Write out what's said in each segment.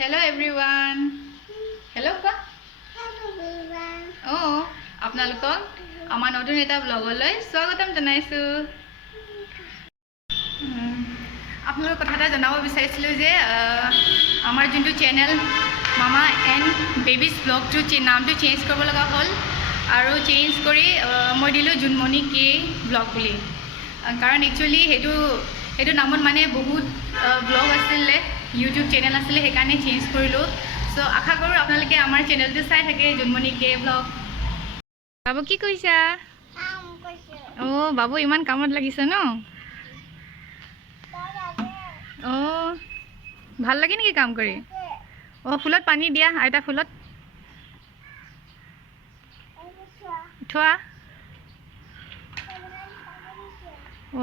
Hello everyone. Hello ka? Hello everyone. Oh, আপোনালোকক আমাৰ নতুন এটা ব্লগলৈ স্বাগতম জনাইছো। আপোনালোকক কথা এটা জনাব বিচাৰিছিলোঁ যে আমাৰ যোনটো চেনেল মামা এণ্ড বেবিজ ব্লগটো নামটো চেঞ্জ কৰিব লগা হ'ল আৰু চেঞ্জ কৰি মই দিলোঁ জোনমণি কে ব্লগ বুলি। কাৰণ একচুৱেলি সেইটো নামত মানে বহুত ব্লগ আছিলে, ইউটিউব চেনেল আছিলে, সেইকাৰণে চেঞ্জ কৰিলোঁ। চ' আশা কৰোঁ আপোনালোকে আমাৰ চেনেলটো চাই থাকে, জোনমণি কে ব্লগ। বাবু কি কৰিছা? অঁ, বাবু ইমান কামত লাগিছে ন? অঁ, ভাল লাগে নেকি কাম কৰি? অঁ, ফুলত পানী দিয়া, আইতা ফুলত থোৱা।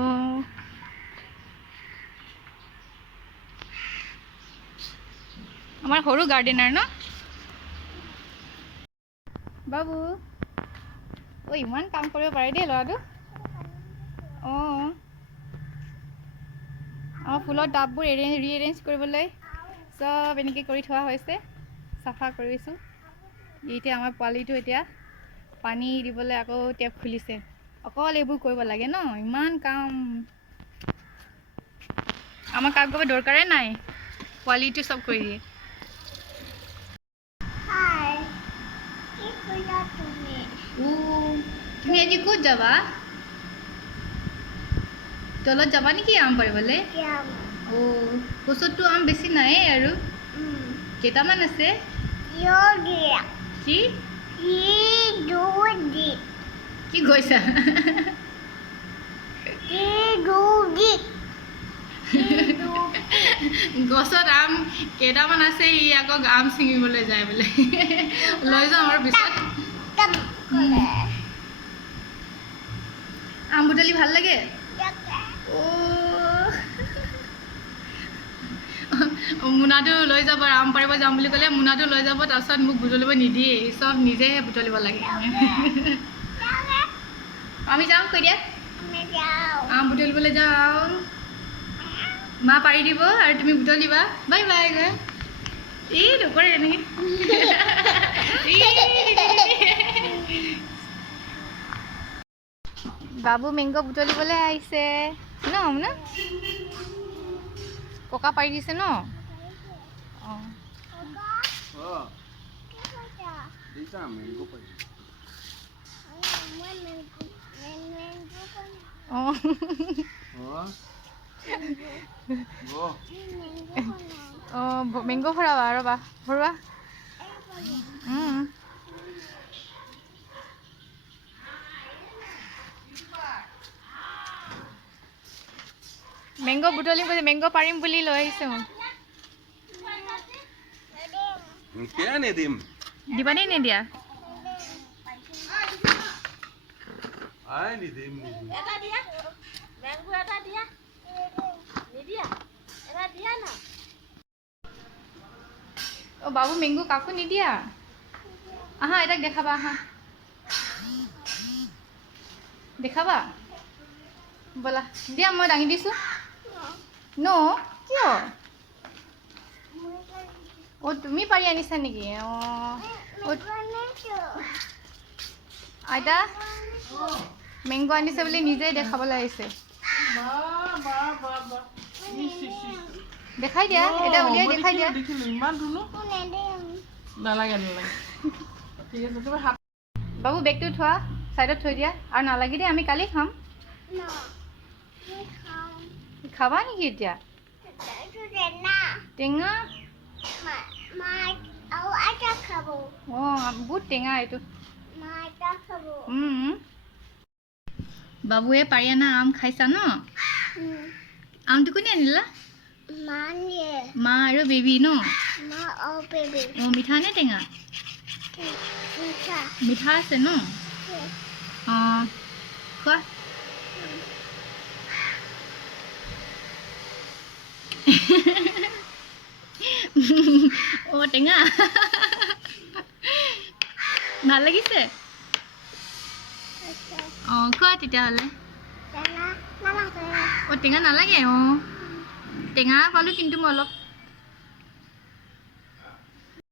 অঁ, আমাৰ সৰু গাৰ্ডেনাৰ ন বাবু? অঁ, ইমান কাম কৰিব পাৰে দেই ল'ৰাটো। অঁ, আমাৰ ফুলৰ টাববোৰ ৰিএৰেঞ্জ কৰিবলৈ চব এনেকৈ কৰি থোৱা হৈছে, চাফা কৰিছোঁ। এতিয়া আমাৰ পোৱালিটো এতিয়া পানী দিবলৈ আকৌ টেপ খুলিছে। অকল এইবোৰ কৰিব লাগে ন, ইমান কাম। আমাৰ কাম কৰিব দৰকাৰে নাই, পোৱালিটো চব কৰি দিয়ে। Hi. তুমি আজি ক'ত যাবা? তলত যাবা নেকি আম পাৰিবলৈ? অঁ, গছততো আম বেছি নাইয়ে আৰু কেইটামান আছে। কি কি কৈছা? গছত আম কেইটামান আছে, ই আকৌ আম ছিঙিবলৈ যায় বোলে। লৈ যাওঁ আৰু পিছত। আম বুটলি ভাল লাগে? মোনাটো লৈ যাব, আম পাৰিব যাম বুলি ক'লে মোনাটো লৈ যাব, তাৰপিছত মোক বুটলিব নিদিয়েই, চব নিজেহে বুটলিব লাগে। আমি যাওঁ, কৈ দিয়া। আম বুটলিবলৈ যাওঁ, মা পাৰি দিব আৰু তুমি বুটলিবা। বাই বাই গৈ। এই নকৰে এনেকৈ। বাবু মেংগ' বুটলিবলৈ আহিছে ন? ককা পাৰি দিছে ন? অঁ, অঁ, অঁ, মেংগ' ভৰাবা, ৰ'বা ভৰোৱা। মেংগ' বুটলিম বুলি, মেংগ' পাৰিম বুলি লৈ আহিছোঁ। দিবানে নিদিয়া? অঁ, বাবু মেংগ' কাকো নিদিয়া? আহা আইতাক দেখাবা, আহা দেখাবা। ব'লা দিয়া, মই দাঙি দিছোঁ ন। কিয়? অঁ, তুমি পাৰি আনিছা নেকি? অঁ, আইতা মেংগ' আনিছে বুলি নিজেই দেখাবলৈ আহিছে। দেখাই দিয়া, এটা উলিয়াই দেখাই দিয়া। বাবু বেগটো থোৱা, চাইডত থৈ দিয়া। আৰু নালাগে দেই, আমি কালি খাম। খাবা নেকি এতিয়া? টেঙা? অঁ, বহুত টেঙা এইটো। বাবুৱে পাৰি অনা আম খাইছা ন? আমটো কোনে আনিলা? মা আৰু বেবী ন? অঁ, মিঠা নে টেঙা? মিঠা আছে ন? অঁ, খোৱা। অঁ, টেঙা ভাল লাগিছে? অঁ, খোৱা তেতিয়াহ'লে। অঁ, টেঙা নালাগে? অঁ, টেঙা পালোঁ কিন্তু মই অলপ।